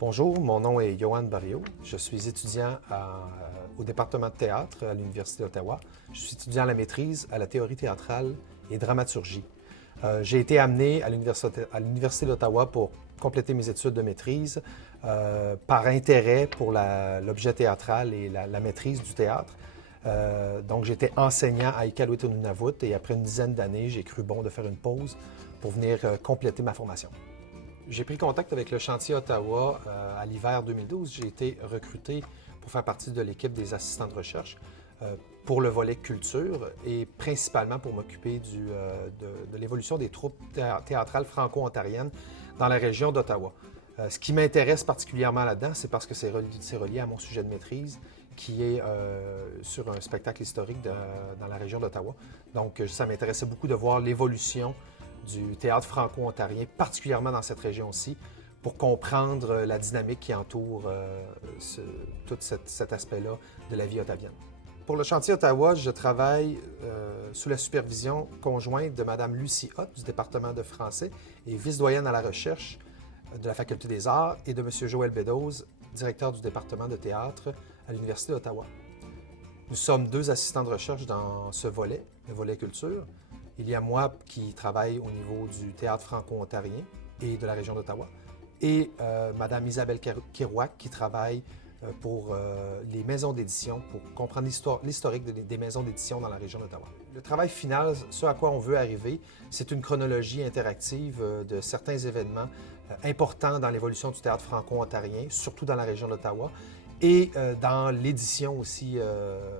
Bonjour, mon nom est Yohan Barrio. Je suis étudiant au département de théâtre à l'Université d'Ottawa. Je suis étudiant à la maîtrise à la théorie théâtrale et dramaturgie. J'ai été amené à l'Université d'Ottawa pour compléter mes études de maîtrise par intérêt pour l'objet théâtral et la maîtrise du théâtre. Donc, j'étais enseignant à Iqaluit-Nunavut et après une dizaine d'années, j'ai cru bon de faire une pause pour venir compléter ma formation. J'ai pris contact avec le chantier Ottawa à l'hiver 2012. J'ai été recruté pour faire partie de l'équipe des assistants de recherche pour le volet culture et principalement pour m'occuper de l'évolution des troupes théâtrales franco-ontariennes dans la région d'Ottawa. Ce qui m'intéresse particulièrement là-dedans, c'est parce que c'est relié à mon sujet de maîtrise qui est sur un spectacle historique dans la région d'Ottawa. Donc, ça m'intéressait beaucoup de voir l'évolution du théâtre franco-ontarien, particulièrement dans cette région-ci, pour comprendre la dynamique qui entoure tout cet aspect-là de la vie ottavienne. Pour le chantier Ottawa, je travaille sous la supervision conjointe de Mme Lucie Hott du département de français et vice-doyenne à la recherche de la Faculté des arts, et de M. Joël Beddoes, directeur du département de théâtre à l'Université d'Ottawa. Nous sommes deux assistants de recherche dans ce volet, le volet culture. Il y a moi qui travaille au niveau du théâtre franco-ontarien et de la région d'Ottawa, et Mme Isabelle Kerouac qui travaille pour les maisons d'édition, pour comprendre l'historique des maisons d'édition dans la région d'Ottawa. Le travail final, ce à quoi on veut arriver, c'est une chronologie interactive de certains événements importants dans l'évolution du théâtre franco-ontarien, surtout dans la région d'Ottawa, et dans l'édition aussi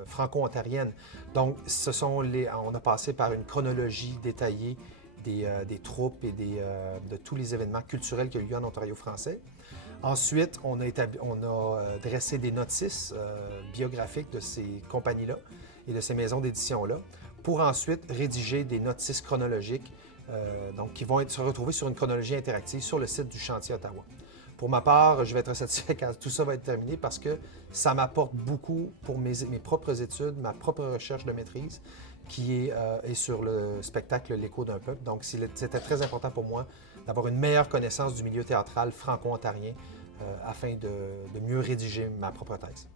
franco-ontarienne. Donc, on a passé par une chronologie détaillée des troupes et de tous les événements culturels qu'il y a eu en Ontario français. Ensuite, on a dressé des notices biographiques de ces compagnies-là et de ces maisons d'édition-là, pour ensuite rédiger des notices chronologiques donc, qui vont se retrouver sur une chronologie interactive sur le site du chantier Ottawa. Pour ma part, je vais être satisfait quand tout ça va être terminé parce que ça m'apporte beaucoup pour mes propres études, ma propre recherche de maîtrise qui est sur le spectacle L'écho d'un peuple. Donc, c'était très important pour moi d'avoir une meilleure connaissance du milieu théâtral franco-ontarien afin de mieux rédiger ma propre thèse.